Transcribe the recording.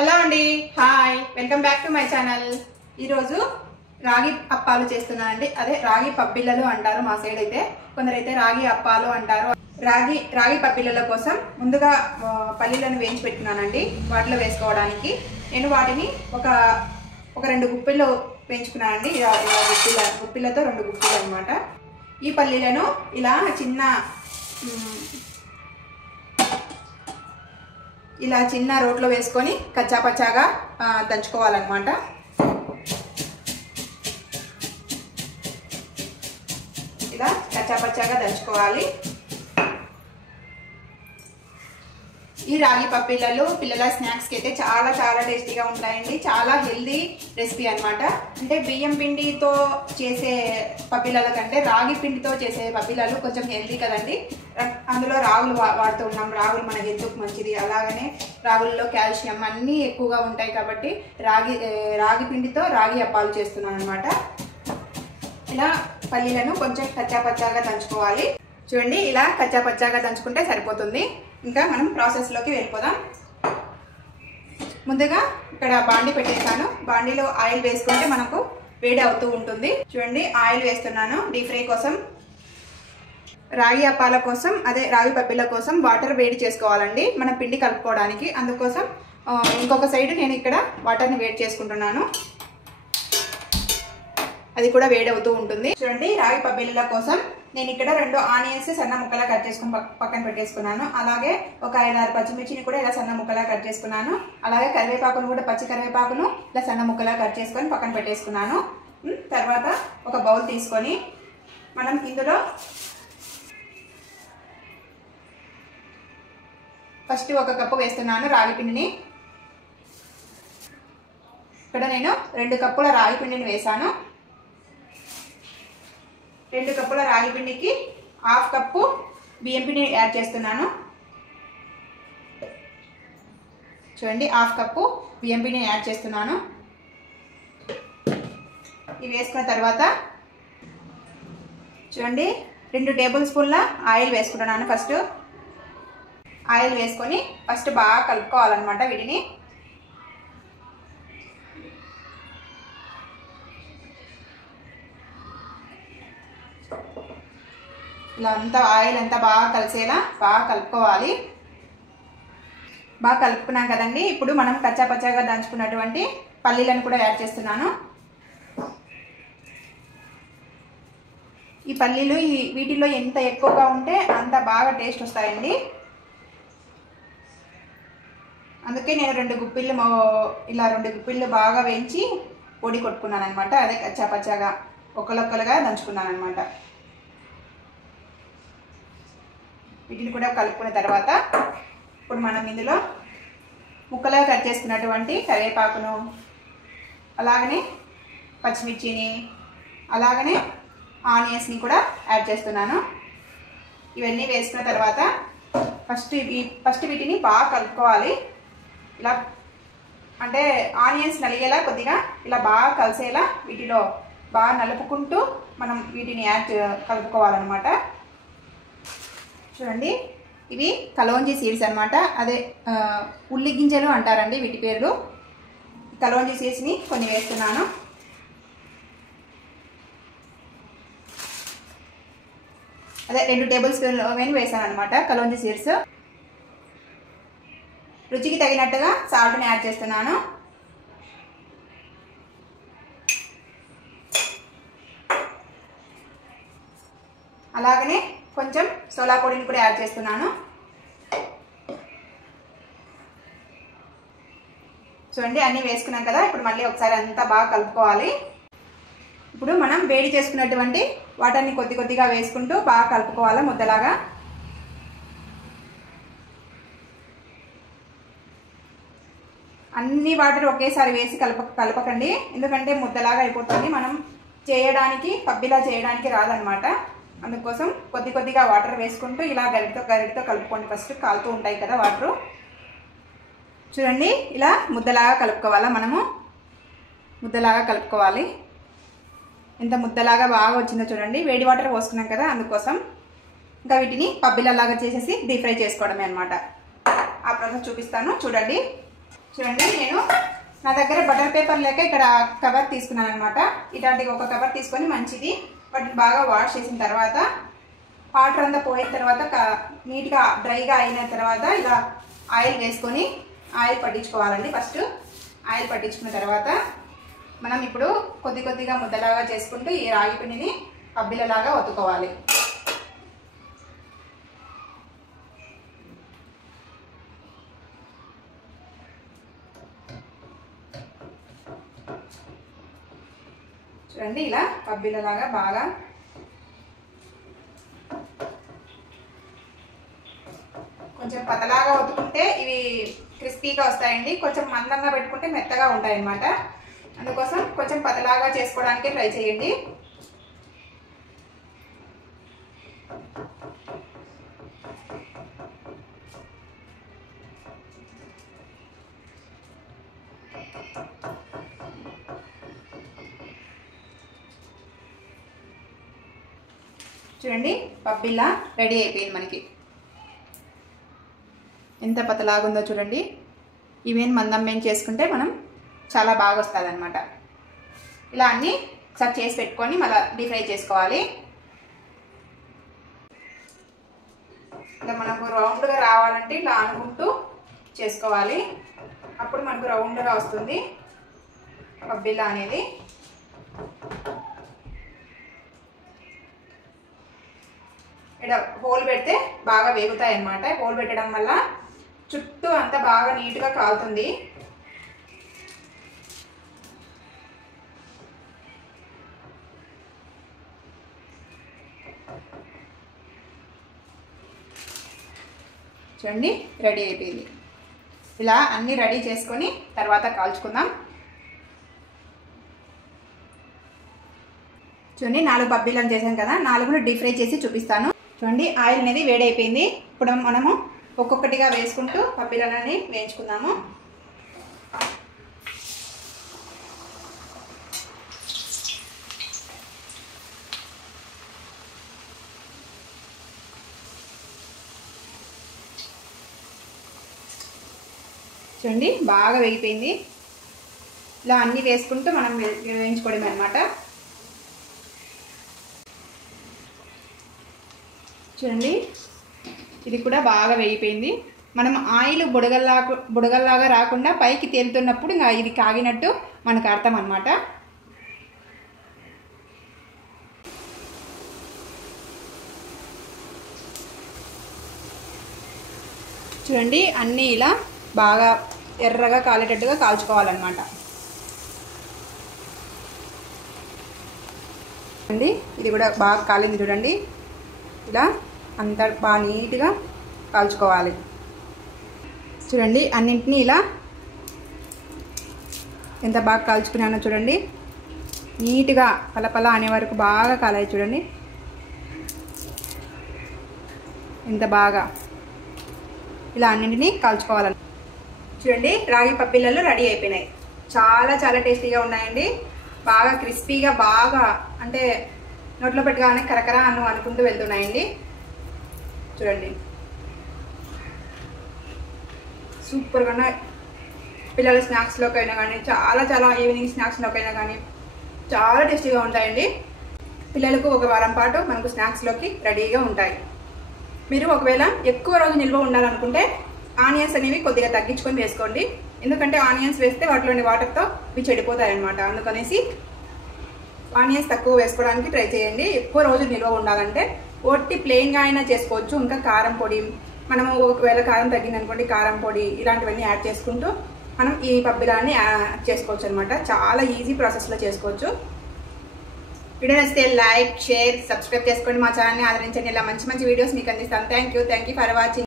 Hello అండి, hi, welcome back to my channel. ఈరోజు రాగి అప్పాలు చేస్తున్నానండి. అదే రాగి పప్పిళ్ళలు అంటారు మా సైడ్ అయితే, కొందరైతే రాగి అప్పాలు అంటారు. రాగి పప్పిళ్ళల కోసం ముందుగా పల్లీలను వేయించి పెట్టుకున్నానండి. వాటిలో వేసుకోవడానికి నేను వాటిని ఒక 2 గుప్పిళ్ళు వేయించుకున్నానండి. గుప్పిళ్ళతో 2 గుప్పిళ్ళు అనమాట. ఈ పల్లీలను ఇలా చిన్న రోట్లో వేసుకొని కచ్చాపచ్చాగా దంచుకోవాలన్నమాట. ఇలా కచ్చాపచ్చాగా దంచుకోవాలి. ఈ రాగి పప్పిళ్ళలు పిల్లల స్నాక్స్కి అయితే చాలా చాలా టేస్టీగా ఉంటాయండి. చాలా హెల్దీ రెసిపీ అనమాట. అంటే బియ్యం పిండితో చేసే పప్పిళ్ళల కంటే రాగి పిండితో చేసే పప్పిళ్ళలు కొంచెం హెల్దీ కదండి. అందులో రాగులు వాడుతూ ఉన్నాం. రాగులు మన హెల్త్కి మంచిది. అలాగనే రాగుల్లో కాల్షియం అన్నీ ఎక్కువగా ఉంటాయి కాబట్టి రాగి పిండితో రాగి అప్పాలు చేస్తున్నాను అనమాట. ఇలా పల్లీలను కొంచెం కచ్చాపచ్చాగా దంచుకోవాలి. చూడండి, ఇలా కచ్చాపచ్చాగా దంచుకుంటే సరిపోతుంది. ఇంకా మనం ప్రాసెస్లోకి వెళ్ళిపోదాం. ముందుగా ఇక్కడ బాండీ పెట్టేసాను. బాండీలో ఆయిల్ వేసుకుంటే మనకు వేడి అవుతూ ఉంటుంది. చూడండి, ఆయిల్ వేస్తున్నాను డీప్ ఫ్రై కోసం. రాగి అప్పాల కోసం, అదే రాగి పప్పిళ్ళ కోసం వాటర్ వేడి చేసుకోవాలండి మనం పిండి కలుపుకోవడానికి. అందుకోసం ఇంకొక సైడ్ నేను ఇక్కడ వాటర్ని వేడి చేసుకుంటున్నాను. అది కూడా వేడి అవుతూ ఉంటుంది. చూడండి, రాగి పప్పిళ్ళ కోసం నేను ఇక్కడ 2 ఆనియన్స్ సన్న ముక్కలా కట్ చేసుకుని పక్కన పెట్టేసుకున్నాను. అలాగే ఒక 5-6 పచ్చిమిర్చిని కూడా ఇలా సన్న ముక్కలా కట్ చేసుకున్నాను. అలాగే కరివేపాకును కూడా, పచ్చి కరివేపాకును ఇలా సన్న ముక్కలా కట్ చేసుకొని పక్కన పెట్టేసుకున్నాను. తర్వాత ఒక బౌల్ తీసుకొని మనం ఇందులో ఫస్ట్ 1 కప్పు వేస్తున్నాను రాగి పిండిని. ఇక్కడ నేను 2 కప్పుల రాగి పిండిని వేసాను. 2 కప్పుల రాగి పిండికి 1/2 కప్పు బియ్యం పిండిని యాడ్ చేస్తున్నాను. చూడండి, 1/2 కప్పు బియ్యం పిండిని యాడ్ చేస్తున్నాను. ఇవి వేసుకున్న తర్వాత చూడండి, 2 టేబుల్ స్పూన్ల ఆయిల్ వేసుకుంటున్నాను. ఫస్ట్ ఆయిల్ వేసుకొని బాగా కలుపుకోవాలన్నమాట వీటిని. ఇలా ఆయిల్ అంతా బాగా కలిసేలా బాగా కలుపుకోవాలి. బాగా కలుపుకున్నాం కదండి. ఇప్పుడు మనం కచ్చాపచ్చాగా దంచుకున్నటువంటి పల్లీలను కూడా యాడ్ చేస్తున్నాను. ఈ పల్లీలు వీటిలో ఎంత ఎక్కువగా ఉంటే అంత బాగా టేస్ట్ వస్తాయండి. అందుకే నేను 2 గుప్పిళ్ళు బాగా వేయించి పొడి కొట్టుకున్నాను అనమాట. అదే కచ్చాపచ్చాగా ఒక్కలొక్కలుగా దంచుకున్నాను అనమాట. వీటిని కూడా కలుపుకున్న తర్వాత ఇప్పుడు మనం ఇందులో ముక్కలుగా కట్ చేసుకున్నటువంటి కరివేపాకును, అలాగనే పచ్చిమిర్చిని, అలాగనే ఆనియన్స్ని కూడా యాడ్ చేస్తున్నాను. ఇవన్నీ వేసుకున్న తర్వాత ఫస్ట్ వీటిని బాగా కలుపుకోవాలి. ఇలా అంటే ఆనియన్స్ నలిగేలా కొద్దిగా ఇలా బాగా కలిసేలా వీటిలో బాగా నలుపుకుంటూ మనం వీటిని కలుపుకోవాలన్నమాట. చూడండి, ఇవి కలోంజీ సీడ్స్ అనమాట. అదే ఉల్లి గింజలు అంటారండి వీటి పేర్లు. కలోంజీ సీడ్స్ని కొన్ని వేస్తున్నాను. అదే 2 టేబుల్ స్పూన్లు వేసాను అనమాట కలోంజీ సీడ్స్. రుచికి తగినట్టుగా సాల్ట్ని యాడ్ చేస్తున్నాను. అలాగనే కొంచెం సోలా పొడిని కూడా యాడ్ చేస్తున్నాను. చూడండి, అన్నీ వేసుకున్నాం కదా. ఇప్పుడు మళ్ళీ ఒకసారి అంతా బాగా కలుపుకోవాలి. ఇప్పుడు మనం వేడి చేసుకున్నటువంటి వాటర్ని కొద్దిగా వేసుకుంటూ బాగా కలుపుకోవాలి ముద్దలాగా. అన్ని వాటర్ ఒకేసారి వేసి కలపకండి, ఎందుకంటే ముద్దలాగా అయిపోతుంది. మనం పప్పిలా చేయడానికి రాదనమాట. అందుకోసం కొద్దిగా వాటర్ వేసుకుంటూ ఇలా గరిటతో కలుపుకోండి. ఫస్ట్ కాలుతూ ఉంటాయి కదా వాటరు. చూడండి, ఇలా ముద్దలాగా కలుపుకోవాలా. మనము ముద్దలాగా కలుపుకోవాలి. ఎంత ముద్దలాగా బాగా వచ్చిందో చూడండి. వేడి వాటర్ పోసుకున్నాం కదా, అందుకోసం. ఇంకా వీటిని పప్పిళ్ళలాగా చేసేసి డీప్ ఫ్రై చేసుకోవడమే అనమాట. ఆ ప్రాసెస్ చూపిస్తాను చూడండి. చూడండి, నేను నా దగ్గర బటర్ పేపర్ లేక ఇక్కడ కవర్ తీసుకున్నాను అనమాట. ఇలాంటి ఒక కవర్ తీసుకొని మంచిది వాటిని బాగా వాష్ చేసిన తర్వాత వాటర్ అంతా పోయిన తర్వాత నీట్గా డ్రైగా అయిన తర్వాత ఇలా ఆయిల్ వేసుకొని ఆయిల్ పట్టించుకోవాలండి. ఫస్ట్ ఆయిల్ పట్టించుకున్న తర్వాత మనం ఇప్పుడు కొద్ది కొద్దిగా ముద్దలాగా చేసుకుంటూ ఈ రాగి పిండిని పబ్బిలలాగా ఒత్తుకోవాలి. చూడండి, ఇలా పబ్బిలలాగా బాగా కొంచెం పతలాగా ఒత్తుకుంటే ఇవి క్రిస్పీగా వస్తాయండి. కొంచెం మందంగా పెట్టుకుంటే మెత్తగా ఉంటాయి అన్నమాట. అందుకోసం కొంచెం పతలాగా చేసుకోవడానికి ట్రై చేయండి. చూడండి, పబ్బిల్లా రెడీ అయిపోయింది. మనకి ఎంత పతలాగుందో చూడండి. ఇవేం మందం మేము చేసుకుంటే మనం చాలా బాగా వస్తుంది అనమాట. ఇలా అన్నీ ఒకసారి చేసి పెట్టుకొని మళ్ళీ డీప్ ఫ్రై చేసుకోవాలి. ఇలా మనకు రౌండ్గా రావాలంటే ఇలా అనుకుంటూ చేసుకోవాలి. అప్పుడు మనకు రౌండ్గా వస్తుంది పబ్బిల్లా అనేది. ఇక్కడ హోల్ పెడితే బాగా వేగుతాయి అన్నమాట. హోల్ పెట్టడం వల్ల చుట్టూ అంతా బాగా నీట్గా కాలుతుంది. చూడండి, రెడీ అయిపోయింది. ఇలా అన్నీ రెడీ చేసుకొని తర్వాత కాల్చుకుందాం. చూడండి, 4 పబ్బీలను చేసాం కదా, 4 డీప్ ఫ్రై చేసి చూపిస్తాను. చూడండి, ఆయిల్ అనేది వేడైపోయింది. ఇప్పుడు మనము ఒక్కొక్కటిగా వేసుకుంటూ పబ్బీలని వేయించుకుందాము. చూడండి, బాగా వేగిపోయింది. ఇలా అన్నీ వేసుకుంటూ మనం వేయించుకోవడమే అన్నమాట. చూడండి, ఇది కూడా బాగా వేగిపోయింది. మనం ఆయిల్ బుడగల్లాగా రాకుండా పైకి తేలుతున్నప్పుడు ఇంకా ఇది కాగినట్టు మనకు అర్థం అన్నమాట. చూడండి, అన్నీ ఇలా బాగా ఎర్రగా కాలేటట్టుగా కాల్చుకోవాలన్నమాట. చూడండి, ఇది కూడా బాగా కాలింది. చూడండి, ఇలా అంతా బాగా నీట్గా కాల్చుకోవాలి. చూడండి, అన్నింటినీ ఇలా ఎంత బాగా కాల్చుకున్నానో చూడండి. నీట్గా పలపల అనే వరకు బాగా కాలాయి. చూడండి ఎంత బాగా ఇలా అన్నింటినీ కాల్చుకోవాలని. చూడండి, రాగి పబ్బిళ్ళలు రెడీ అయిపోయినాయి. చాలా చాలా టేస్టీగా ఉన్నాయండి. బాగా క్రిస్పీగా బాగా అంటే నోట్లో పెట్టుగానే కరకరా అనుకుంటూ వెళ్తున్నాయండి. చూడండి, సూపర్గా ఉన్నాయి. పిల్లల స్నాక్స్లోకైనా కానీ చాలా చాలా ఈవినింగ్ స్నాక్స్లోకైనా కానీ చాలా టేస్టీగా ఉంటాయండి. పిల్లలకు ఒక వారం పాటు మనకు స్నాక్స్లోకి రెడీగా ఉంటాయి. మీరు ఒకవేళ ఎక్కువ రోజు నిల్వ ఉండాలనుకుంటే ఆనియన్స్ అనేవి కొద్దిగా తగ్గించుకొని వేసుకోండి. ఎందుకంటే ఆనియన్స్ వేస్తే వాటిలోని వాటర్తో ఇవి చెడిపోతాయి అన్నమాట. అందుకనేసి ఆనియన్స్ తక్కువ వేసుకోవడానికి ట్రై చేయండి. ఎక్కువ రోజు నిల్వ ఉండాలంటే ఒట్టి ప్లెయిన్గా అయినా చేసుకోవచ్చు. ఇంకా కారం పొడి, మనము ఒకవేళ కారం తగ్గిందనుకోండి కారం పొడి ఇలాంటివన్నీ యాడ్ చేసుకుంటూ మనం ఈ పబ్బిలాన్ని చేసుకోవచ్చు అనమాట. చాలా ఈజీ ప్రాసెస్లో చేసుకోవచ్చు. వీడియో నచ్చితే లైక్, షేర్, సబ్స్క్రైబ్ చేసుకోండి. మా ఛానల్ని ఆదరించండి. ఇలా మంచి మంచి వీడియోస్ మీకు అందిస్తాను. Thank you for watching.